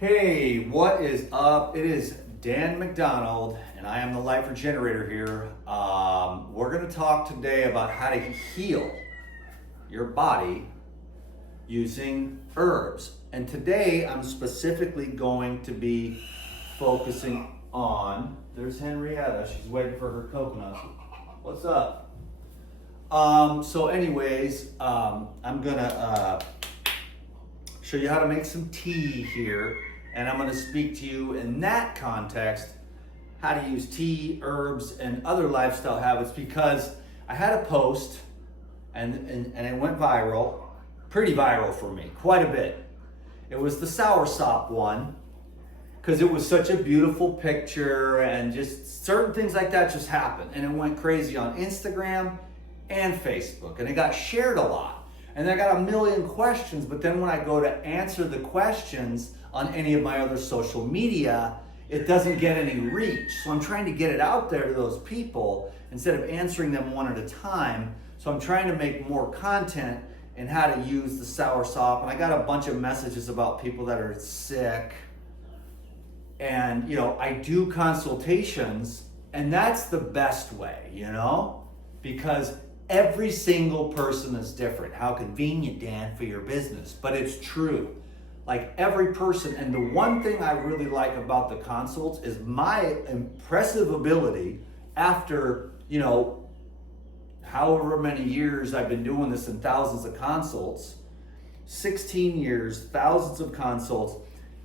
Hey, what is up? It is Dan McDonald, and I am the Life Regenerator here. We're going to talk today about how to heal your body using herbs. And today I'm specifically going to be focusing on, there's Henrietta, she's waiting for her coconut. What's up? I'm gonna show you how to make some tea here, and I'm gonna speak to you in that context, how to use tea, herbs, and other lifestyle habits, because I had a post and it went viral, pretty viral for me, quite a bit. It was the soursop one, because it was such a beautiful picture and just certain things like that just happened. And it went crazy on Instagram and Facebook, and it got shared a lot. And I got a million questions, but then when I go to answer the questions on any of my other social media, it doesn't get any reach. So I'm trying to get it out there to those people instead of answering them one at a time. So I'm trying to make more content and how to use the soursop. And I got a bunch of messages about people that are sick. And, I do consultations, and that's the best way, because every single person is different. How convenient, Dan, for your business. But it's true. Like every person. And the one thing I really like about the consults is my impressive ability after, however many years I've been doing this and thousands of consults, 16 years, thousands of consults,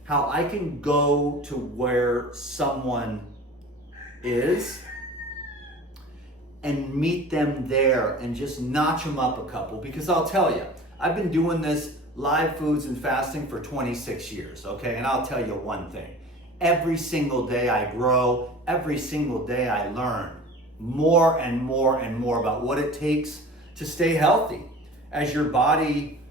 how I can go to where someone is and meet them there and just notch them up a couple. Because I'll tell you, I've been doing this live foods and fasting for 26 years, okay? And I'll tell you one thing. Every single day I grow, every single day I learn more and more and more about what it takes to stay healthy as your body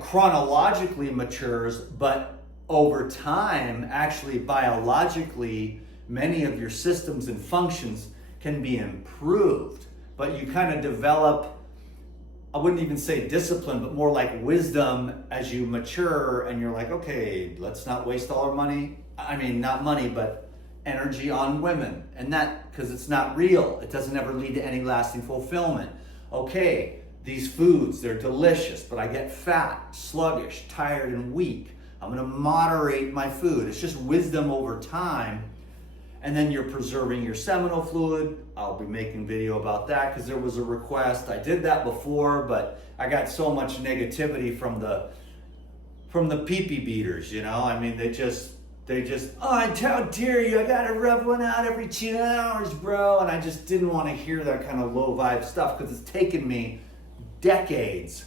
chronologically matures, but over time, actually biologically, many of your systems and functions can be improved. But you kind of develop, I wouldn't even say discipline, but more like wisdom as you mature, and you're like, okay, let's not waste all our money. I mean, not money, but energy on women. And that, because it's not real. It doesn't ever lead to any lasting fulfillment. Okay, these foods, they're delicious, but I get fat, sluggish, tired, and weak. I'm gonna moderate my food. It's just wisdom over time. And then you're preserving your seminal fluid. I'll be making video about that because there was a request. I did that before, but I got so much negativity from the pee-pee beaters, I mean, they just, oh, how dare you, I gotta rub one out every 2 hours, bro. And I just didn't want to hear that kind of low vibe stuff, because it's taken me decades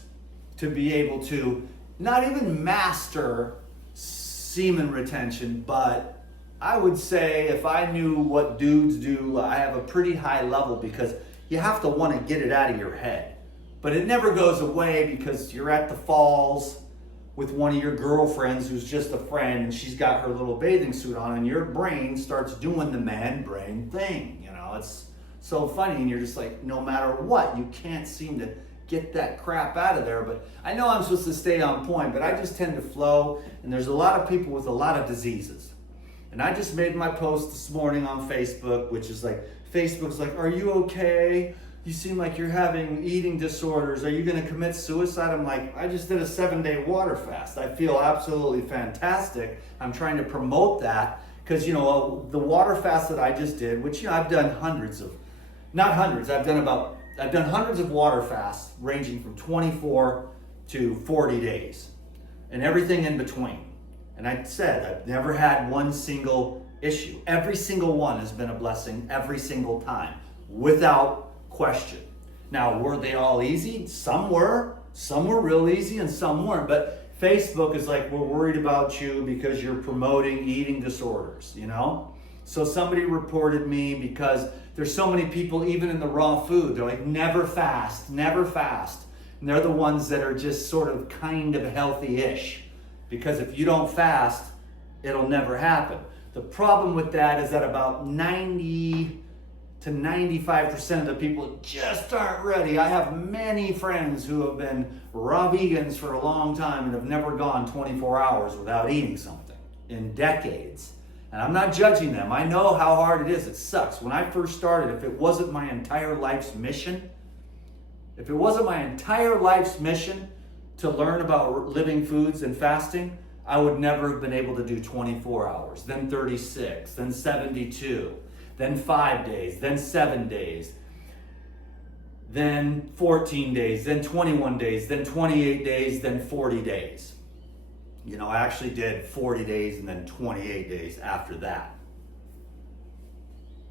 to be able to not even master semen retention, but I would say if I knew what dudes do, I have a pretty high level, because you have to want to get it out of your head. But it never goes away because you're at the falls with one of your girlfriends who's just a friend, and she's got her little bathing suit on, and your brain starts doing the man brain thing. It's so funny, and you're just like, no matter what, you can't seem to get that crap out of there. But I know I'm supposed to stay on point, but I just tend to flow, and there's a lot of people with a lot of diseases. And I just made my post this morning on Facebook, which is like, Facebook's like, are you okay? You seem like you're having eating disorders. Are you gonna commit suicide? I'm like, I just did a 7-day water fast. I feel absolutely fantastic. I'm trying to promote that because, the water fast that I just did, which, I've done hundreds of water fasts ranging from 24 to 40 days and everything in between. And I said, I've never had one single issue. Every single one has been a blessing every single time, without question. Now, were they all easy? Some were real easy and some weren't. But Facebook is like, we're worried about you because you're promoting eating disorders, So somebody reported me because there's so many people, even in the raw food, they're like, never fast, never fast. And they're the ones that are just sort of kind of healthy-ish. Because if you don't fast, it'll never happen. The problem with that is that about 90 to 95% of the people just aren't ready. I have many friends who have been raw vegans for a long time and have never gone 24 hours without eating something. in decades. And I'm not judging them. I know how hard it is. It sucks. When I first started, if it wasn't my entire life's mission, to learn about living foods and fasting, I would never have been able to do 24 hours, then 36, then 72, then 5 days, then 7 days, then 14 days, then 21 days, then 28 days, then 40 days. You know, I actually did 40 days and then 28 days after that.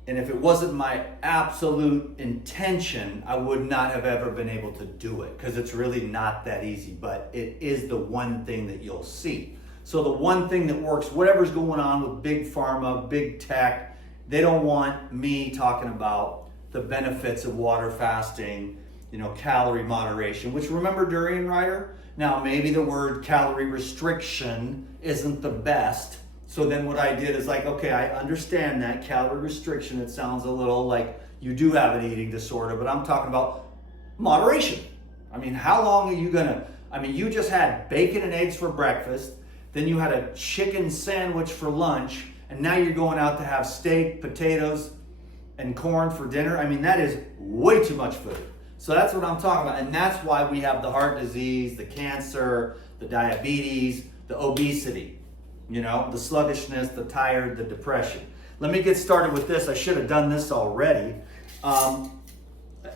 And if it wasn't my absolute intention, I would not have ever been able to do it, because it's really not that easy, but it is the one thing that you'll see. So the one thing that works, whatever's going on with big pharma, big tech, they don't want me talking about the benefits of water fasting, you know, calorie moderation, which, remember Durian Rider? Now, maybe the word calorie restriction isn't the best. So then what I did is like, okay, I understand that calorie restriction. It sounds a little like you do have an eating disorder, but I'm talking about moderation. I mean, how long are you you just had bacon and eggs for breakfast, then you had a chicken sandwich for lunch, and now you're going out to have steak, potatoes, and corn for dinner. I mean, that is way too much food. So that's what I'm talking about. And that's why we have the heart disease, the cancer, the diabetes, the obesity, you know, the sluggishness, the tired, the depression. Let me get started with this. I should have done this already.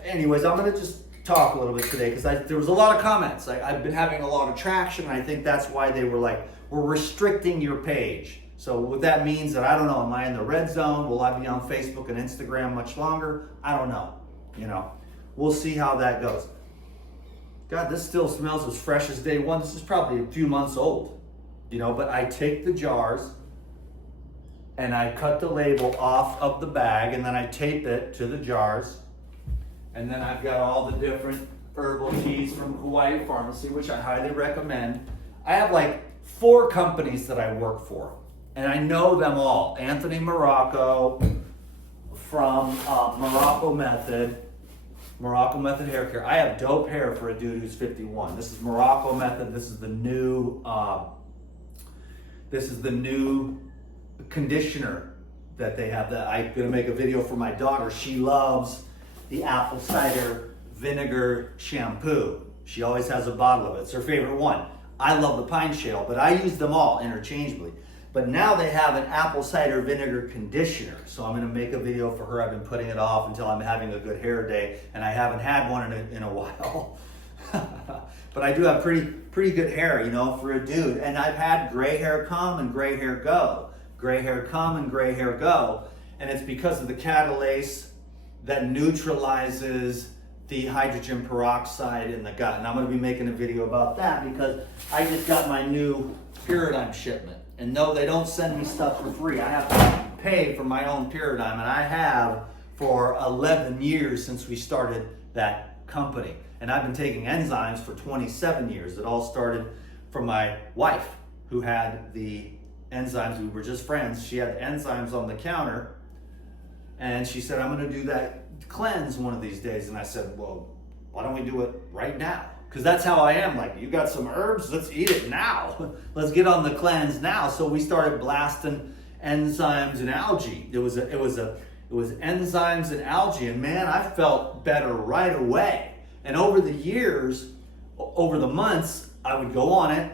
Anyways, I'm going to just talk a little bit today because there was a lot of comments. I've been having a lot of traction. And I think that's why they were like, we're restricting your page. So what that means that, I don't know, am I in the red zone? Will I be on Facebook and Instagram much longer? I don't know, you know. We'll see how that goes. God, this still smells as fresh as day one. This is probably a few months old, you know, but I take the jars and I cut the label off of the bag and then I tape it to the jars. And then I've got all the different herbal teas from Hawaii Pharmacy, which I highly recommend. I have like 4 companies that I work for, and I know them all. Anthony Morocco from Morocco Method Hair Care. I have dope hair for a dude who's 51. This is Morocco Method. This is the new conditioner that they have. That I'm gonna make a video for my daughter. She loves the apple cider vinegar shampoo. She always has a bottle of it. It's her favorite one. I love the pine shale, but I use them all interchangeably. But now they have an apple cider vinegar conditioner. So I'm gonna make a video for her. I've been putting it off until I'm having a good hair day, and I haven't had one in a while. But I do have pretty good hair, you know, for a dude. And I've had gray hair come and gray hair go. Gray hair come and gray hair go. And it's because of the catalase that neutralizes the hydrogen peroxide in the gut. And I'm gonna be making a video about that because I just got my new Puradime shipment. And no, they don't send me stuff for free. I have to pay for my own Puradime, and I have for 11 years since we started that company. And I've been taking enzymes for 27 years. It all started from my wife, who had the enzymes. We were just friends. She had the enzymes on the counter, and she said, I'm gonna do that cleanse one of these days. And I said, well, why don't we do it right now? Because that's how I am. Like, you got some herbs, let's eat it now. Let's get on the cleanse now. So we started blasting enzymes and algae. It was enzymes and algae, and man, I felt better right away. And over the years, over the months, I would go on it,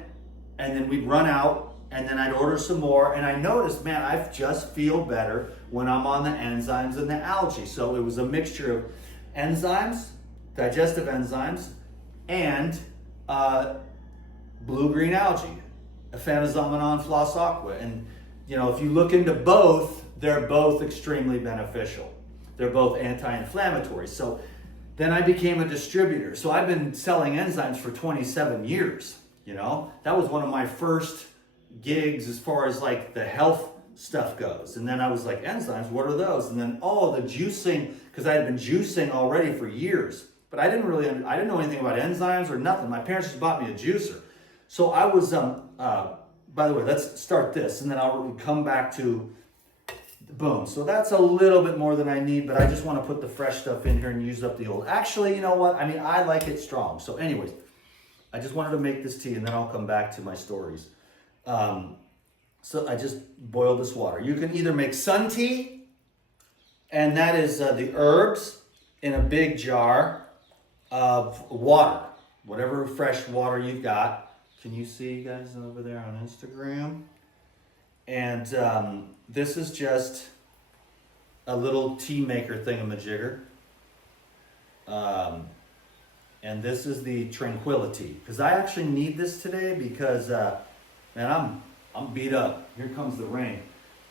and then we'd run out, and then I'd order some more, and I noticed, man, I just feel better when I'm on the enzymes and the algae. So it was a mixture of enzymes, digestive enzymes, and blue-green algae, Aphanizomenon floss aqua. And you know, if you look into both, they're both extremely beneficial. They're both anti-inflammatory. So then I became a distributor. So I've been selling enzymes for 27 years, you know. That was one of my first gigs as far as like the health stuff goes. And then I was like, enzymes, what are those? And then, oh, the juicing, because I had been juicing already for years. But I didn't know anything about enzymes or nothing. My parents just bought me a juicer. So I was, by the way, let's start this, and then I'll come back to, boom. So that's a little bit more than I need, but I just want to put the fresh stuff in here and use up the old. Actually, you know what? I mean, I like it strong. So anyways, I just wanted to make this tea, and then I'll come back to my stories. So I just boiled this water. You can either make sun tea, and that is the herbs in a big jar of water, whatever fresh water you've got. Can you see guys over there on Instagram? And this is just a little tea maker thingamajigger. And this is the Tranquility. Because I actually need this today because, man, I'm beat up. Here comes the rain.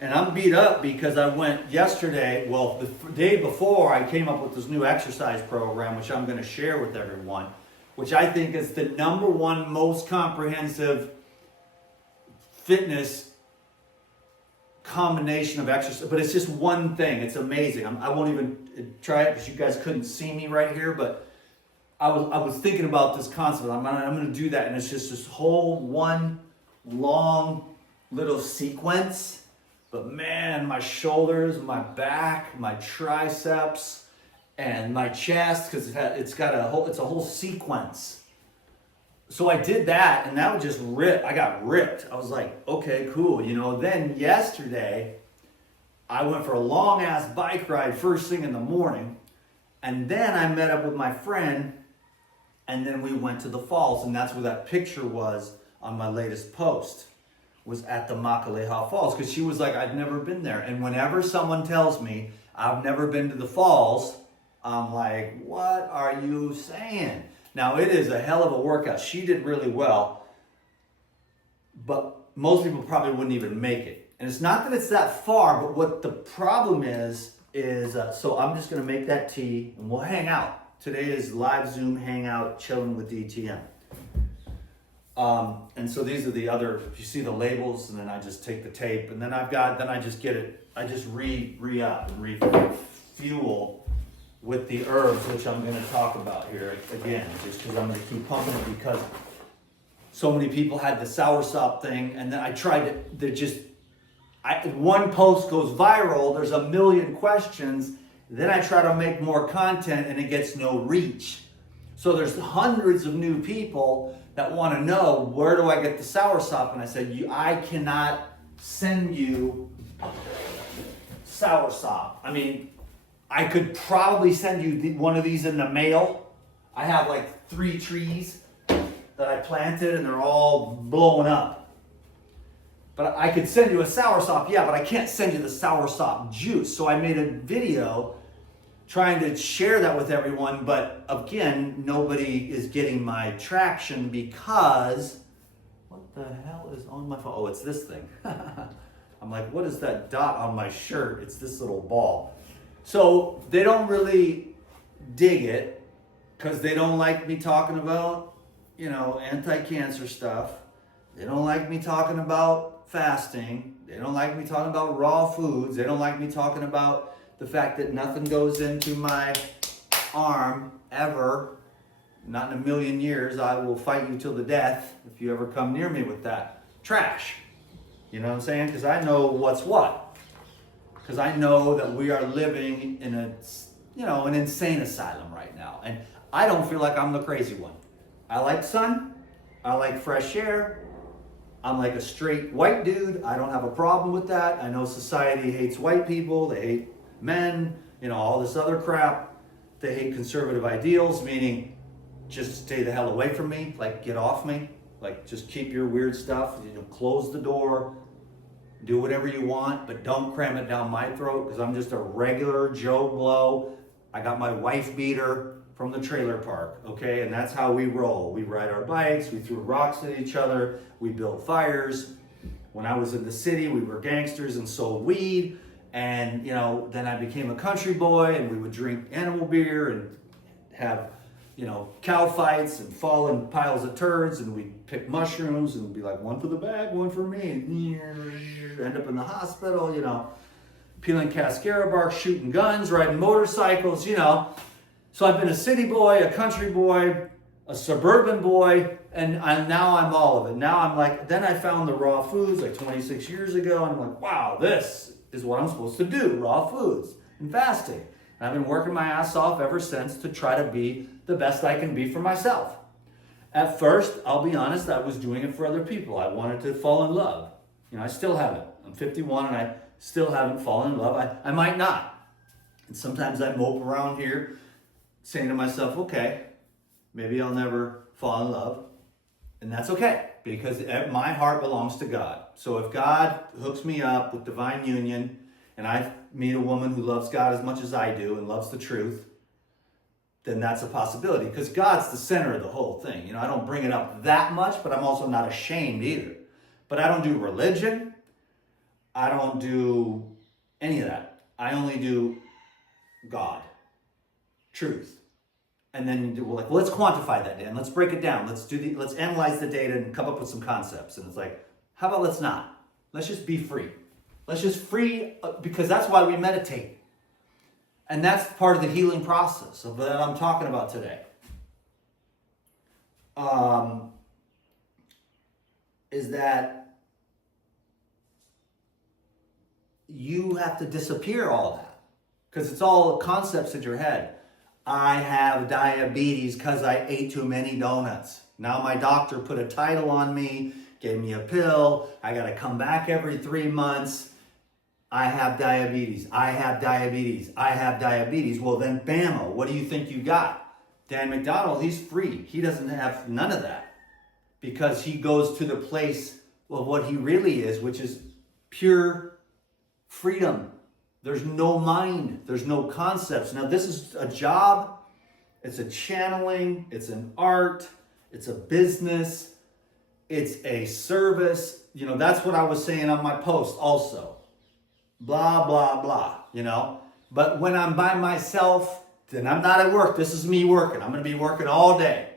And I'm beat up because I went yesterday, well, the day before, I came up with this new exercise program, which I'm going to share with everyone, which I think is the number one most comprehensive fitness combination of exercise. But it's just one thing. It's amazing. I won't even try it because you guys couldn't see me right here, but I was thinking about this concept. I'm going to do that, and it's just this whole one long little sequence. But man, my shoulders, my back, my triceps, and my chest, because it's a whole sequence. So I did that, and that would just rip. I got ripped. I was like, okay, cool. Then yesterday, I went for a long ass bike ride first thing in the morning, and then I met up with my friend, and then we went to the falls, and that's where that picture was on my latest post. Was at the Makaleha Falls, because she was like, I've never been there. And whenever someone tells me I've never been to the falls, I'm like, what are you saying? Now, it is a hell of a workout. She did really well, but most people probably wouldn't even make it. And it's not that it's that far, but what the problem is so I'm just going to make that tea, and we'll hang out. Today is live Zoom hangout, chilling with DTM. And so these are the other, if you see the labels, and then I just take the tape, and then I just get it, I just re-up and refuel with the herbs, which I'm going to talk about here again, just because I'm going to keep pumping it, because so many people had the soursop thing, and then I tried to, one post goes viral, there's a million questions, then I try to make more content, and it gets no reach. So there's hundreds of new people that want to know, where do I get the soursop? And I said, I cannot send you soursop. I mean, I could probably send you one of these in the mail. I have like 3 trees that I planted, and they're all blowing up. But I could send you a soursop, yeah, but I can't send you the soursop juice. So I made a video trying to share that with everyone, but again, nobody is getting my traction because, what the hell is on my phone? Oh, it's this thing. I'm like, what is that dot on my shirt? It's this little ball. So they don't really dig it because they don't like me talking about, anti-cancer stuff. They don't like me talking about fasting. They don't like me talking about raw foods. They don't like me talking about the fact that nothing goes into my arm ever, not in a million years. I will fight you till the death if you ever come near me with that trash. You know what I'm saying? Because I know what's what. Because I know that we are living in an insane asylum right now. And I don't feel like I'm the crazy one. I like sun. I like fresh air. I'm like a straight white dude. I don't have a problem with that. I know society hates white people. They hate men, all this other crap. They hate conservative ideals, meaning just stay the hell away from me, like get off me, like just keep your weird stuff, close the door, do whatever you want, but don't cram it down my throat, because I'm just a regular Joe Blow. I got my wife beater from the trailer park, okay, and that's how we roll. We ride our bikes, we threw rocks at each other, we built fires. When I was in the city, we were gangsters and sold weed. And, then I became a country boy, and we would drink animal beer and have, cow fights and fall in piles of turds, and we'd pick mushrooms and be like, one for the bag, one for me, and end up in the hospital, peeling cascara bark, shooting guns, riding motorcycles, So I've been a city boy, a country boy, a suburban boy, and now I'm all of it. Now I'm like, then I found the raw foods like 26 years ago, and I'm like, wow, this is what I'm supposed to do, raw foods and fasting. And I've been working my ass off ever since to try to be the best I can be for myself. At first, I'll be honest, I was doing it for other people. I wanted to fall in love. I still haven't. I'm 51 and I still haven't fallen in love. I might not. And sometimes I mope around here saying to myself, okay, maybe I'll never fall in love. And that's okay, because my heart belongs to God. So if God hooks me up with divine union and I meet a woman who loves God as much as I do and loves the truth, then that's a possibility, because God's the center of the whole thing. I don't bring it up that much, but I'm also not ashamed either. But I don't do religion. I don't do any of that. I only do God, truth. And then we're like, well, let's quantify that, Dan. Let's break it down. Let's analyze the data and come up with some concepts. And it's like, how about let's not? Let's just be free. Let's just free, because that's why we meditate. And that's part of the healing process that I'm talking about today. Is that you have to disappear all that. Because it's all concepts in your head. I have diabetes because I ate too many donuts. Now my doctor put a title on me, gave me a pill. I got to come back every 3 months. I have diabetes. I have diabetes. I have diabetes. Well, then, bammo, what do you think you got? Dan McDonald, he's free. He doesn't have none of that, because he goes to the place of what he really is, which is pure freedom. There's no mind. There's no concepts. Now, this is a job. It's a channeling. It's an art. It's a business. It's a service. That's what I was saying on my post also. Blah, blah, blah, But when I'm by myself, then I'm not at work. This is me working. I'm going to be working all day.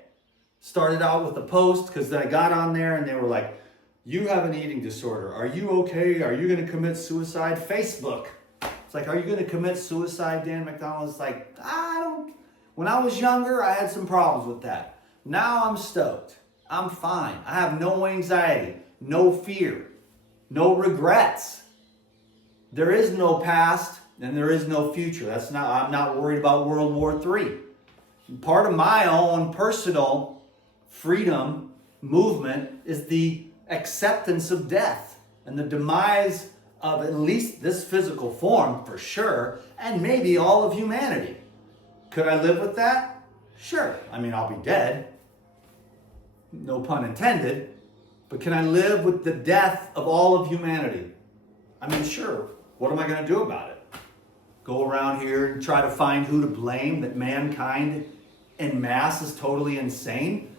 Started out with a post because I got on there and they were like, you have an eating disorder. Are you okay? Are you going to commit suicide? Facebook. It's like, are you going to commit suicide, Dan McDonald? It's like, I don't. When I was younger, I had some problems with that. Now I'm stoked. I'm fine. I have no anxiety, no fear, no regrets. There is no past and there is no future. I'm not worried about World War III. Part of my own personal freedom movement is the acceptance of death and the demise of at least this physical form, for sure, and maybe all of humanity. Could I live with that? Sure. I'll be dead. No pun intended. But can I live with the death of all of humanity? Sure. What am I going to do about it? Go around here and try to find who to blame, that mankind en masse is totally insane?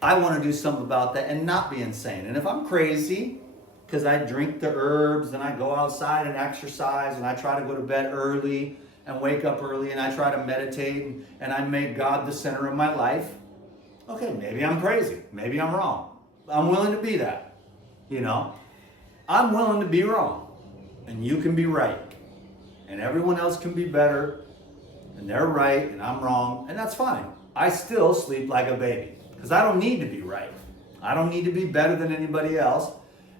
I want to do something about that and not be insane. And if I'm crazy, because I drink the herbs and I go outside and exercise and I try to go to bed early and wake up early and I try to meditate and I make God the center of my life, okay, maybe I'm crazy. Maybe I'm wrong. I'm willing to be that. I'm willing to be wrong. And you can be right. And everyone else can be better. And they're right and I'm wrong. And that's fine. I still sleep like a baby. Because I don't need to be right. I don't need to be better than anybody else.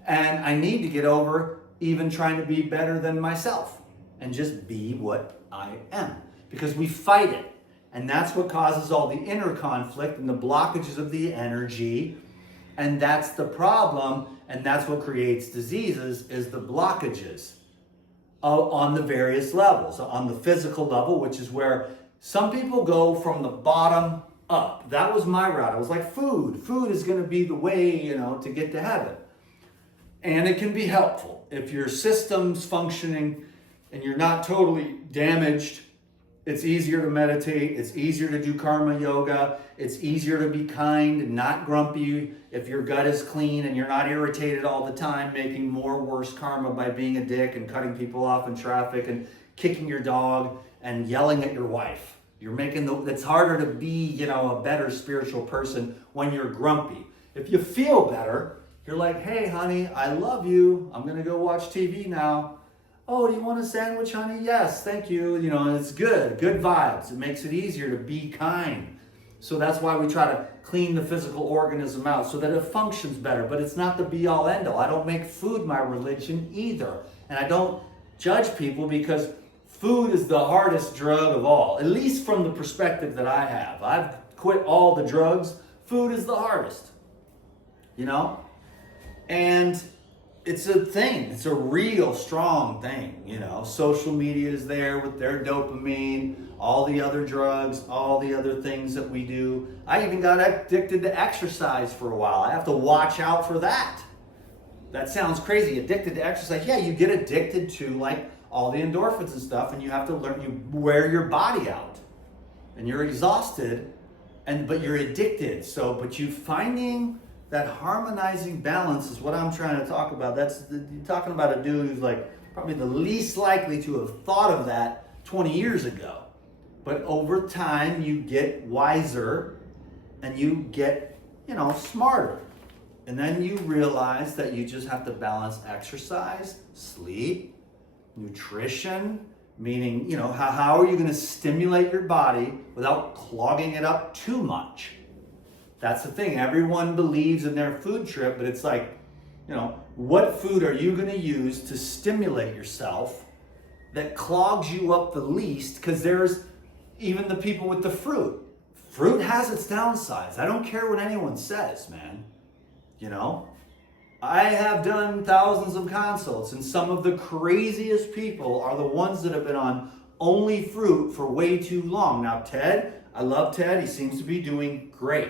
And I need to get over even trying to be better than myself. And just be what I am. Because we fight it. And that's what causes all the inner conflict and the blockages of the energy. And that's the problem. And that's what creates diseases, is the blockages on the various levels. On the physical level, which is where some people go from the bottom up. That was my route. I was like, food. Food is going to be the way, to get to heaven. And it can be helpful. If your system's functioning and you're not totally damaged, it's easier to meditate. It's easier to do karma yoga. It's easier to be kind and not grumpy if your gut is clean and you're not irritated all the time, making more worse karma by being a dick and cutting people off in traffic and kicking your dog and yelling at your wife. It's harder to be, a better spiritual person when you're grumpy. If you feel better, you're like, hey, honey, I love you. I'm going to go watch TV now. Oh, do you want a sandwich, honey? Yes, thank you. It's good vibes. It makes it easier to be kind. So that's why we try to clean the physical organism out so that it functions better. But it's not the be all end all. I don't make food my religion either. And I don't judge people, because food is the hardest drug of all, at least from the perspective that I have. I've quit all the drugs. Food is the hardest, And it's a thing. It's a real strong thing, you know. Social media is there with their dopamine, all the other drugs, all the other things that we do. I even got addicted to exercise for a while. I have to watch out for that. That sounds crazy. Addicted to exercise. Yeah, you get addicted to like all the endorphins and stuff, and you have to learn, you wear your body out. And you're exhausted, but you're addicted. So, but you finding that harmonizing balance is what I'm trying to talk about. You're talking about a dude who's like probably the least likely to have thought of that 20 years ago. But over time, you get wiser and you get, you know, smarter. And then you realize that you just have to balance exercise, sleep, nutrition, meaning, you know, how are you going to stimulate your body without clogging it up too much? That's the thing. Everyone believes in their food trip, but it's like, you know, what food are you going to use to stimulate yourself that clogs you up the least? Because there's even the people with the fruit. Fruit has its downsides. I don't care what anyone says, man. You know? I have done thousands of consults, and some of the craziest people are the ones that have been on only fruit for way too long. Now, Ted, I love Ted. He seems to be doing great.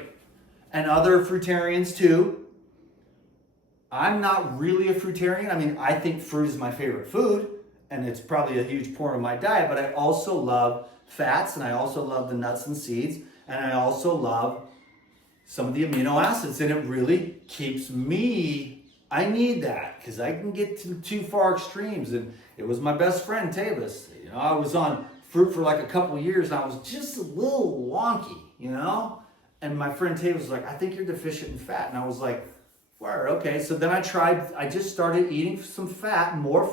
And other fruitarians too. I'm not really a fruitarian. I mean, I think fruit is my favorite food, and it's probably a huge part of my diet, but I also love fats, and I also love the nuts and seeds, and I also love some of the amino acids, and it really keeps me, I need that, because I can get to too far extremes. And it was my best friend, Tavis. You know, I was on fruit for like a couple of years, and I was just a little wonky, you know? And my friend Tavis was like, I think you're deficient in fat. And I was like, where? Okay. So then I just started eating some fat more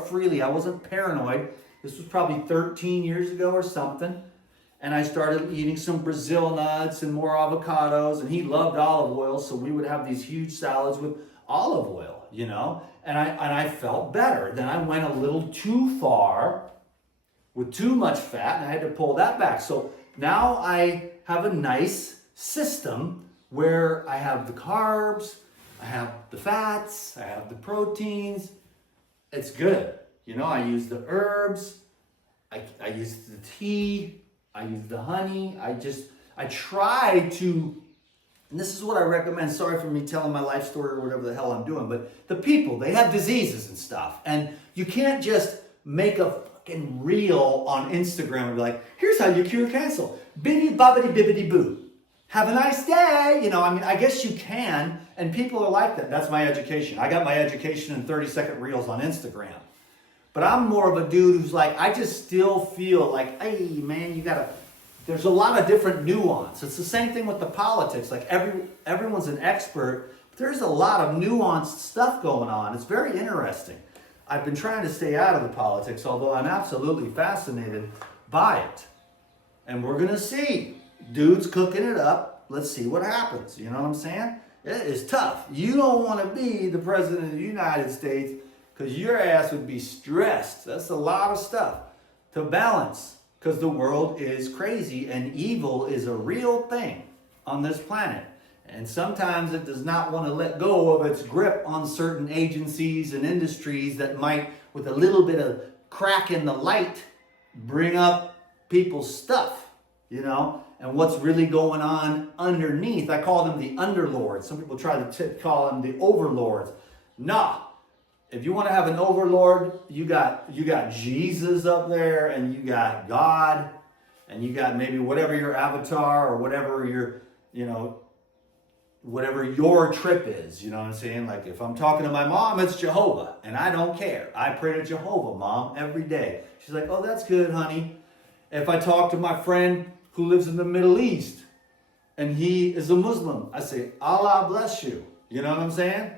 freely. I wasn't paranoid. This was probably 13 years ago or something. And I started eating some Brazil nuts and more avocados. And he loved olive oil, so we would have these huge salads with olive oil, you know? And I felt better. Then I went a little too far with too much fat, and I had to pull that back. So now I have a nice system where I have the carbs, I have the fats, I have the proteins. It's good. You know, I use the herbs, I use the tea, I use the honey. I try to, and this is what I recommend. Sorry for me telling my life story or whatever the hell I'm doing, but the people, they have diseases and stuff. And you can't just make a fucking reel on Instagram and be like, here's how you cure cancer. Biddy bobbity bibbity boo. Have a nice day. You know, I mean, I guess you can, and people are like that. That's my education. I got my education in 30-second reels on Instagram. But I'm more of a dude who's like, I just still feel like, hey, man, there's a lot of different nuance. It's the same thing with the politics. Like everyone's an expert, but there's a lot of nuanced stuff going on. It's very interesting. I've been trying to stay out of the politics, although I'm absolutely fascinated by it. And we're going to see. Dude's cooking it up. Let's see what happens. You know what I'm saying? It is tough. You don't want to be the president of the United States because your ass would be stressed. That's a lot of stuff to balance because the world is crazy and evil is a real thing on this planet. And sometimes it does not want to let go of its grip on certain agencies and industries that might, with a little bit of crack in the light, bring up people's stuff, you know, and what's really going on underneath. I call them the underlords. Some people try to call them the overlords. Nah. If you want to have an overlord, you got Jesus up there, and you got God, and you got maybe whatever your avatar or whatever your, you know, whatever your trip is. You know what I'm saying? Like if I'm talking to my mom, it's Jehovah, and I don't care. I pray to Jehovah, Mom, every day. She's like, oh, that's good, honey. If I talk to my friend who lives in the Middle East, and he is a Muslim, I say, Allah bless you. You know what I'm saying?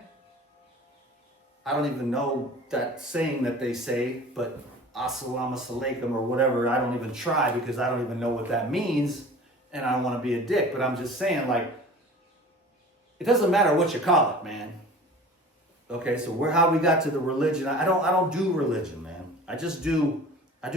I don't even know that saying that they say, but assalamu alaikum or whatever, I don't even try because I don't even know what that means, and I don't want to be a dick, but I'm just saying, like, it doesn't matter what you call it, man. Okay, so how we got to the religion, I don't do religion, man. I do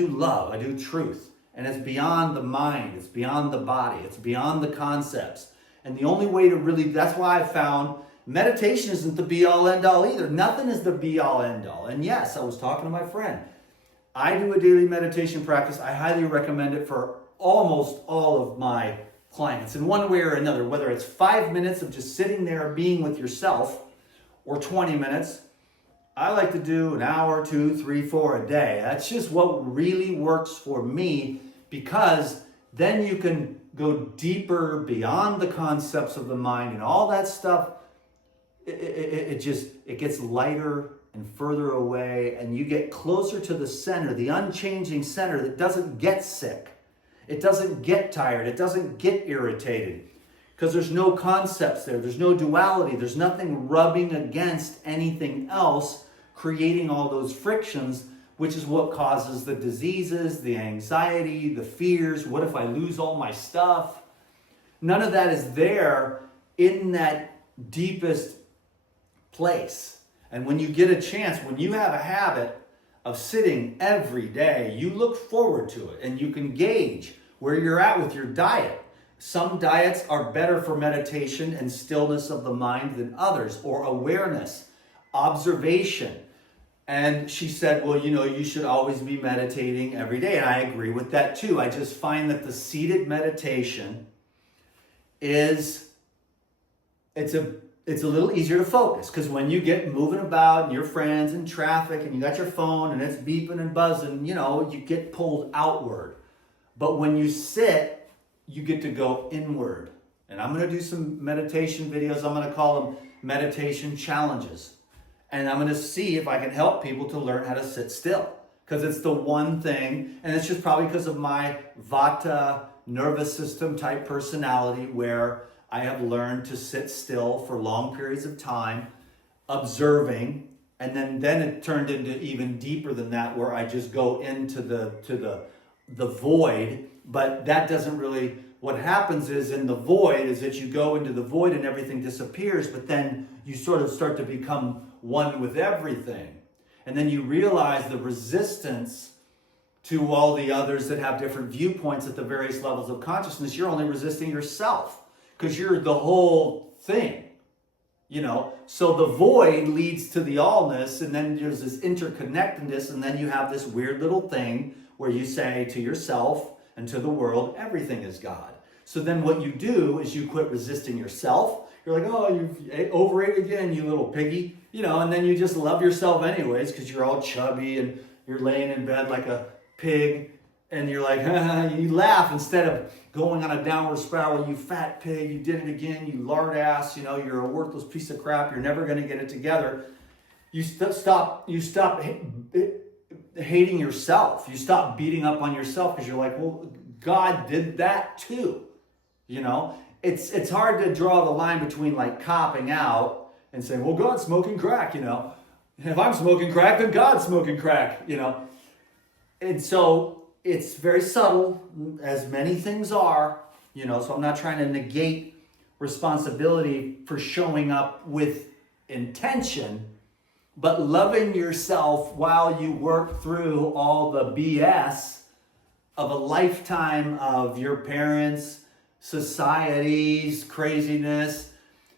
love, I do truth. And it's beyond the mind, it's beyond the body, it's beyond the concepts. And the only way to really, that's why I found, meditation isn't the be all end all either. Nothing is the be all end all. And yes, I was talking to my friend. I do a daily meditation practice. I highly recommend it for almost all of my clients in one way or another, whether it's 5 minutes of just sitting there being with yourself or 20 minutes. I like to do an hour, 2, 3, 4 a day. That's just what really works for me, because then you can go deeper beyond the concepts of the mind and all that stuff. It gets lighter and further away, and you get closer to the center, the unchanging center that doesn't get sick. It doesn't get tired. It doesn't get irritated, because there's no concepts there. There's no duality. There's nothing rubbing against anything else, creating all those frictions, which is what causes the diseases, the anxiety, the fears. What if I lose all my stuff? None of that is there in that deepest place. And when you get a chance, when you have a habit of sitting every day, you look forward to it, and you can gauge where you're at with your diet. Some diets are better for meditation and stillness of the mind than others, or awareness, observation. And she said, well, you should always be meditating every day. And I agree with that too. I just find that the seated meditation it's a little easier to focus, because when you get moving about and your friends in traffic and you got your phone and it's beeping and buzzing, you get pulled outward. But when you sit, you get to go inward. And I'm going to do some meditation videos. I'm going to call them meditation challenges. And I'm going to see if I can help people to learn how to sit still, because it's the one thing, and it's just probably because of my Vata nervous system type personality, where I have learned to sit still for long periods of time, observing, and then it turned into even deeper than that, where I just go into the void. But that doesn't really, what happens is in the void is that you go into the void and everything disappears, but then you sort of start to become one with everything. And then you realize the resistance to all the others that have different viewpoints at the various levels of consciousness. You're only resisting yourself, because you're the whole thing, So the void leads to the allness, and then there's this interconnectedness, and then you have this weird little thing where you say to yourself and to the world, everything is God. So then what you do is you quit resisting yourself. You're like, oh, you've overate again, you little piggy, and then you just love yourself anyways, because you're all chubby and you're laying in bed like a pig, and you're like, you laugh instead of going on a downward spiral. You fat pig, you did it again, you lard ass, you're a worthless piece of crap, you're never going to get it together. You stop hating yourself. You stop beating up on yourself, because you're like, well, God did that too. It's hard to draw the line between like copping out and saying, well, God's smoking crack, If I'm smoking crack, then God's smoking crack, And so it's very subtle, as many things are, so I'm not trying to negate responsibility for showing up with intention, but loving yourself while you work through all the BS of a lifetime of your parents, society's craziness,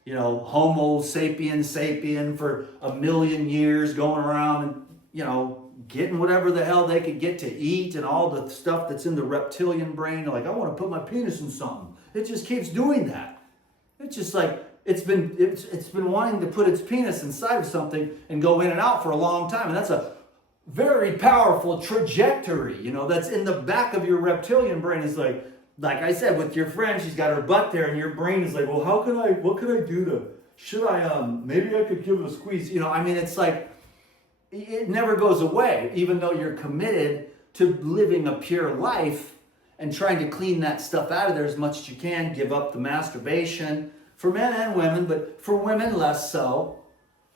Homo sapien for 1,000,000 years going around and, getting whatever the hell they could get to eat, and all the stuff that's in the reptilian brain. They're like, I want to put my penis in something. It just keeps doing that. It's just like, it's been wanting to put its penis inside of something and go in and out for a long time. And that's a very powerful trajectory, that's in the back of your reptilian brain. Is like I said, with your friend, she's got her butt there, and your brain is like, well, what can I do maybe I could give it a squeeze. It's like, it never goes away, even though you're committed to living a pure life and trying to clean that stuff out of there as much as you can. Give up the masturbation for men and women, but for women less so,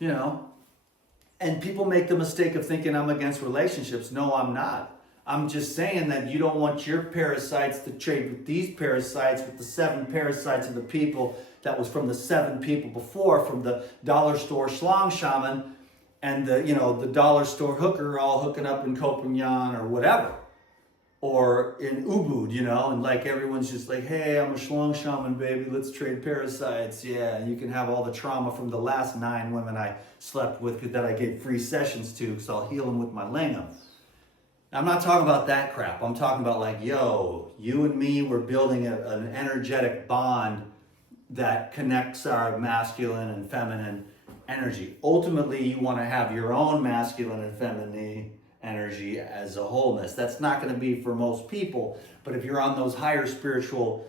And people make the mistake of thinking I'm against relationships. No, I'm not. I'm just saying that you don't want your parasites to trade with these parasites, with the 7 parasites of the people that was from the 7 people before, from the dollar store schlong shaman and the dollar store hooker all hooking up in Copenhagen or whatever. or in Ubud, you know, and like everyone's just like, hey, I'm a schlong shaman, baby, let's trade parasites. Yeah, and you can have all the trauma from the last 9 women I slept with that I gave free sessions to, because I'll heal them with my lingam. I'm not talking about that crap. I'm talking about like, yo, you and me, we're building an energetic bond that connects our masculine and feminine energy. Ultimately, you want to have your own masculine and feminine energy as a wholeness. That's not going to be for most people, but if you're on those higher spiritual,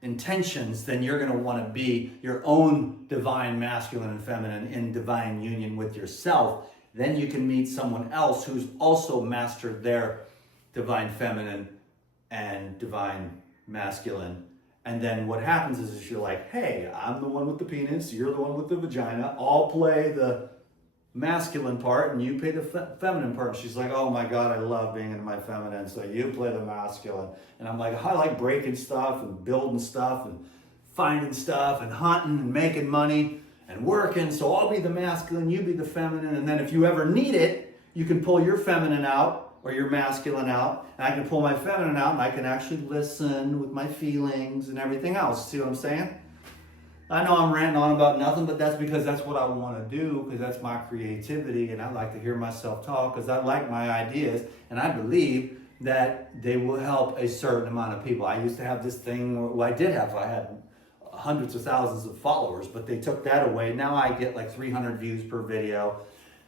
intentions, then you're going to want to be your own divine masculine and feminine in divine union with yourself. Then you can meet someone else who's also mastered their divine feminine and divine masculine. And then what happens is you're like, hey, I'm the one with the penis, you're the one with the vagina. I'll play the masculine part and you play the feminine part. And she's like, oh my God, I love being in my feminine, so you play the masculine. And I'm like, I like breaking stuff and building stuff and finding stuff and hunting and making money and working, so I'll be the masculine, you be the feminine. And then if you ever need it, you can pull your feminine out or your masculine out, and I can pull my feminine out, and I can actually listen with my feelings and everything else. See what I'm saying? I know I'm ranting on about nothing, but that's because that's what I want to do, because that's my creativity, and I like to hear myself talk because I like my ideas, and I believe that they will help a certain amount of people. I used to have this thing, well, I had hundreds of thousands of followers, but they took that away. Now I get like 300 views per video.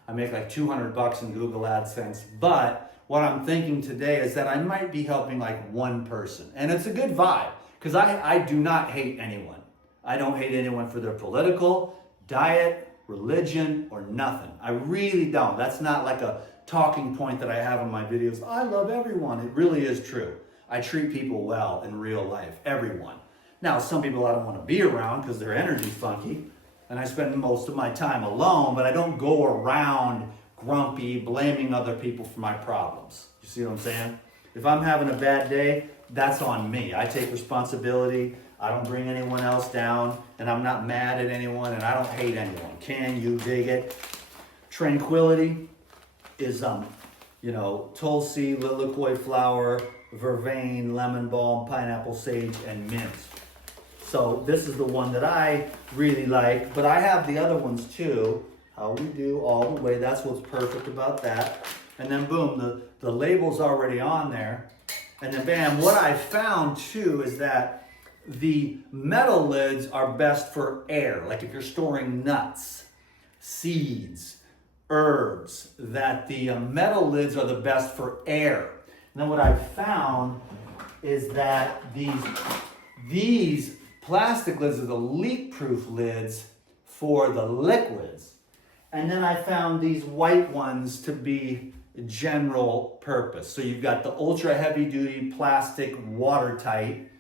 I make like $200 in Google AdSense. But what I'm thinking today is that I might be helping like one person. And it's a good vibe, because I do not hate anyone. I don't hate anyone for their political, diet, religion, or nothing. I really don't. That's not like a talking point that I have in my videos. I love everyone. It really is true. I treat people well in real life, everyone. Now, some people I don't want to be around because their energy's funky, and I spend most of my time alone, but I don't go around grumpy, blaming other people for my problems. You see what I'm saying? If I'm having a bad day, that's on me. I take responsibility. I don't bring anyone else down, and I'm not mad at anyone, and I don't hate anyone. Can you dig it? Tranquility is, tulsi, lilikoi flower, vervain, lemon balm, pineapple sage, and mint. So this is the one that I really like, but I have the other ones too. How we do all the way, that's what's perfect about that. And then boom, the label's already on there. And then bam, what I found too is that the metal lids are best for air. Like if you're storing nuts, seeds, herbs, that the metal lids are the best for air. And then what I found is that these plastic lids are the leak-proof lids for the liquids. And then I found these white ones to be general purpose. So you've got the ultra heavy duty plastic watertight.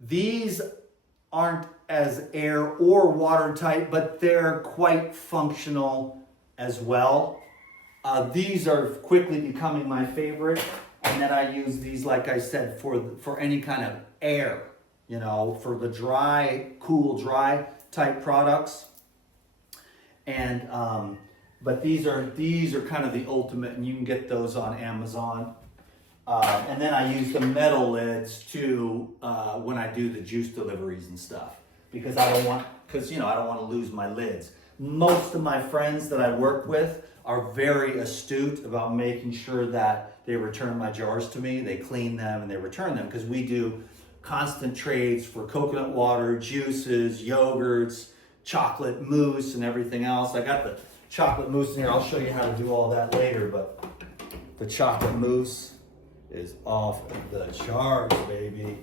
These aren't as air or watertight, but they're quite functional as well. These are quickly becoming my favorite. And then I use these, like I said, for any kind of air. For the cool, dry type products. And, but these are kind of the ultimate, and you can get those on Amazon. And then I use the metal lids too, when I do the juice deliveries and stuff, because I don't want to lose my lids. Most of my friends that I work with are very astute about making sure that they return my jars to me. They clean them and they return them, because we do constant trades for coconut water, juices, yogurts, chocolate mousse, and everything else. I got the chocolate mousse in here. I'll show you how to do all that later, but the chocolate mousse is off the charts, baby.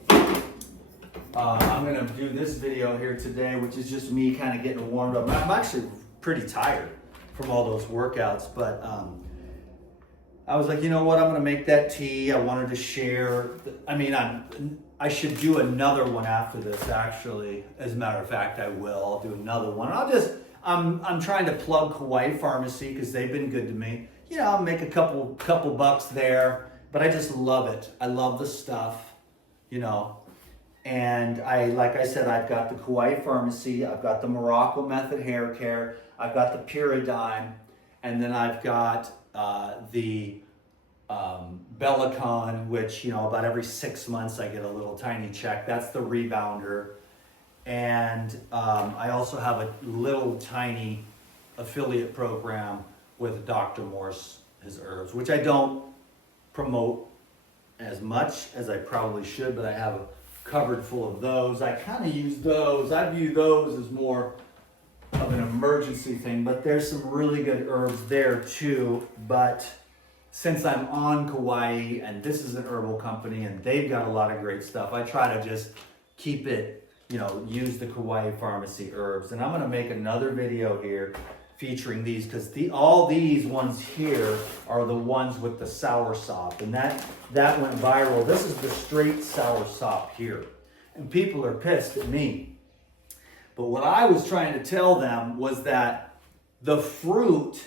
I'm gonna do this video here today, which is just me kind of getting warmed up. I'm actually pretty tired from all those workouts, but I was like, you know what? I'm gonna make that tea. I wanted to share. I should do another one after this, actually. As a matter of fact, I will. I'll do another one. I'm trying to plug Hawaii Pharmacy because they've been good to me. I'll make a couple bucks there, but I just love it. I love the stuff, And like I said, I've got the Hawaii Pharmacy, I've got the Morocco Method Hair Care, I've got the Puradime, and then I've got the BELLICON, which, you know, about every 6 months I get a little tiny check. That's the rebounder. And I also have a little tiny affiliate program with Dr. Morse, his herbs, which I don't promote as much as I probably should, but I have a cupboard full of those. I kind of use those. I view those as more of an emergency thing, but there's some really good herbs there too. But since I'm on Kauai and this is an herbal company and they've got a lot of great stuff, I try to just keep it, you know, use the Kauai Pharmacy herbs. And I'm going to make another video here featuring these, because all these ones here are the ones with the soursop, and that went viral. This is the straight soursop here, and people are pissed at me. But what I was trying to tell them was that the fruit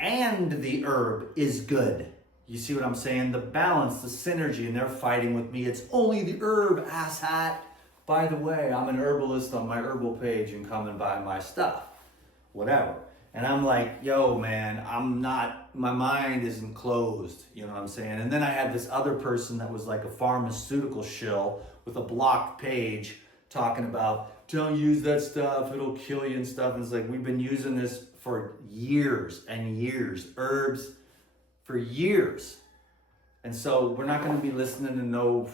and the herb is good. You see what I'm saying? The balance, the synergy, and they're fighting with me. It's only the herb, asshat. By the way, I'm an herbalist on my herbal page, and come and buy my stuff. Whatever. And I'm like, yo, man, I'm not, my mind isn't closed. You know what I'm saying? And then I had this other person that was like a pharmaceutical shill with a blocked page talking about, don't use that stuff, it'll kill you and stuff. And it's like, we've been using this for years and years, herbs for years. And so we're not going to be listening to no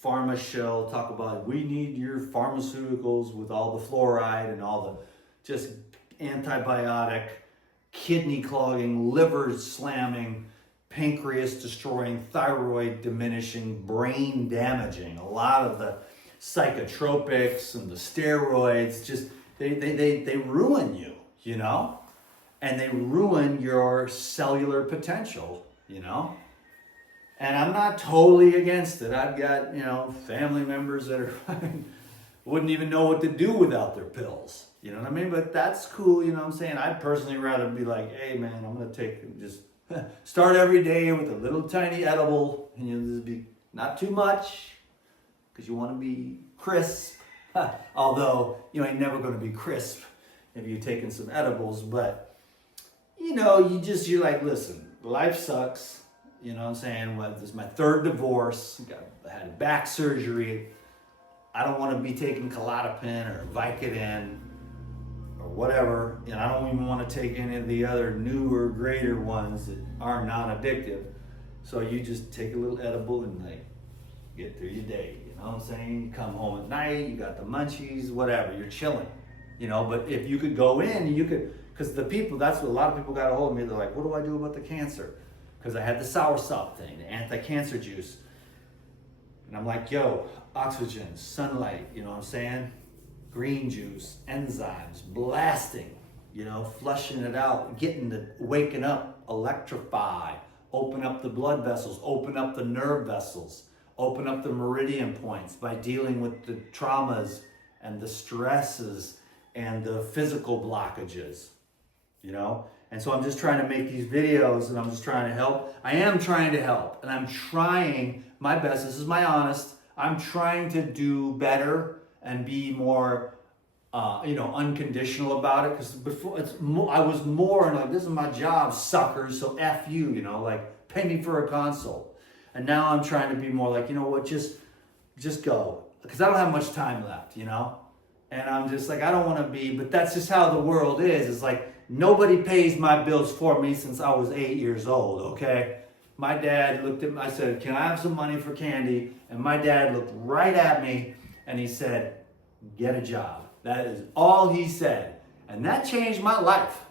pharma shill talk about, we need your pharmaceuticals with all the fluoride and all the just antibiotic, kidney clogging, liver slamming, pancreas destroying, thyroid diminishing, brain damaging. A lot of the psychotropics and the steroids, just they ruin you, you know? And they ruin your cellular potential, you know? And I'm not totally against it. I've got, you know, family members that are wouldn't even know what to do without their pills. You know what I mean? But that's cool, you know what I'm saying? I'd personally rather be like, hey man, I'm gonna just start every day with a little tiny edible, and you know, this be not too much, because you want to be crisp. Although you ain't never gonna be crisp if you're taking some edibles, but you know, you're like, listen, life sucks. You know what I'm saying? Well, this is my third divorce. I had back surgery. I don't want to be taking Klonopin or Vicodin or whatever. You know, I don't even want to take any of the other newer, greater ones that are non-addictive. So you just take a little edible and like get through your day. You know what I'm saying? You come home at night, you got the munchies, whatever. You're chilling. You know, but if you could go in, you could, because the people, that's what a lot of people got a hold of me. They're like, what do I do about the cancer? Because I had the soursop thing, the anti-cancer juice. And I'm like, yo, oxygen, sunlight, you know what I'm saying? Green juice, enzymes, blasting, you know, flushing it out, waking up, electrify, open up the blood vessels, open up the nerve vessels, open up the meridian points by dealing with the traumas and the stresses and the physical blockages, you know? And so I'm just trying to make these videos, and I'm just trying to help. I am trying to help, and I'm trying my best. This is my honest. I'm trying to do better and be more, unconditional about it. Because before, I was more like, this is my job, suckers. So F you, you know, like pay me for a consult. And now I'm trying to be more like, you know what, just go, because I don't have much time left, you know. And I'm just like, I don't want to be, but that's just how the world is. It's like, nobody pays my bills for me since I was 8 years old, okay? My dad looked at me, I said, can I have some money for candy? And my dad looked right at me and he said, get a job. That is all he said. And that changed my life,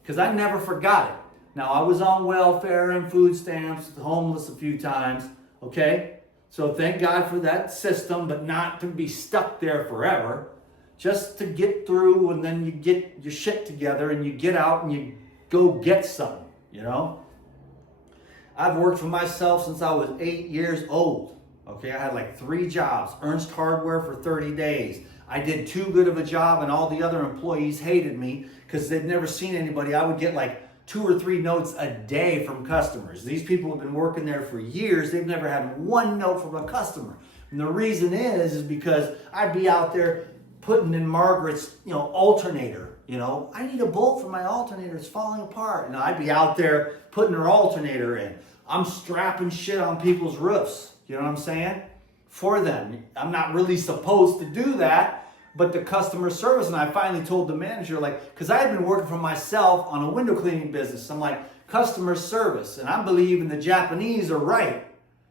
because I never forgot it. Now, I was on welfare and food stamps, homeless a few times, okay? So thank God for that system, but not to be stuck there forever. Just to get through, and then you get your shit together and you get out and you go get something, you know? I've worked for myself since I was 8 years old, okay? I had like 3 jobs. Ernst Hardware for 30 days. I did too good of a job, and all the other employees hated me because they'd never seen anybody. I would get like 2 or 3 notes a day from customers. These people have been working there for years. They've never had one note from a customer. And the reason is because I'd be out there putting in Margaret's, alternator. I need a bolt for my alternator. It's falling apart. And I'd be out there putting her alternator in. I'm strapping shit on people's roofs. You know what I'm saying? For them. I'm not really supposed to do that, but the customer service, and I finally told the manager, like, because I had been working for myself on a window cleaning business. I'm like, customer service, and I believe in the Japanese are right.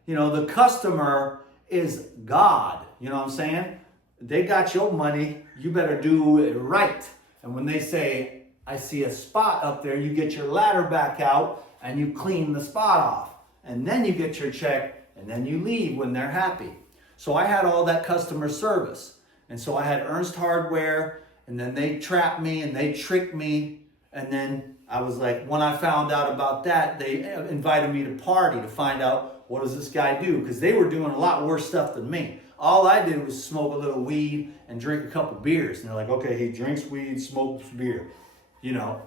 You know, the customer is God. You know what I'm saying? They got your money, you better do it right. And when they say, I see a spot up there, you get your ladder back out and you clean the spot off. And then you get your check and then you leave when they're happy. So I had all that customer service. And so I had Ernst Hardware, and then they trapped me and they tricked me. And then I was like, when I found out about that, they invited me to party to find out, what does this guy do? Because they were doing a lot worse stuff than me. All I did was smoke a little weed and drink a couple beers. And they're like, okay, he drinks weed, smokes beer, you know.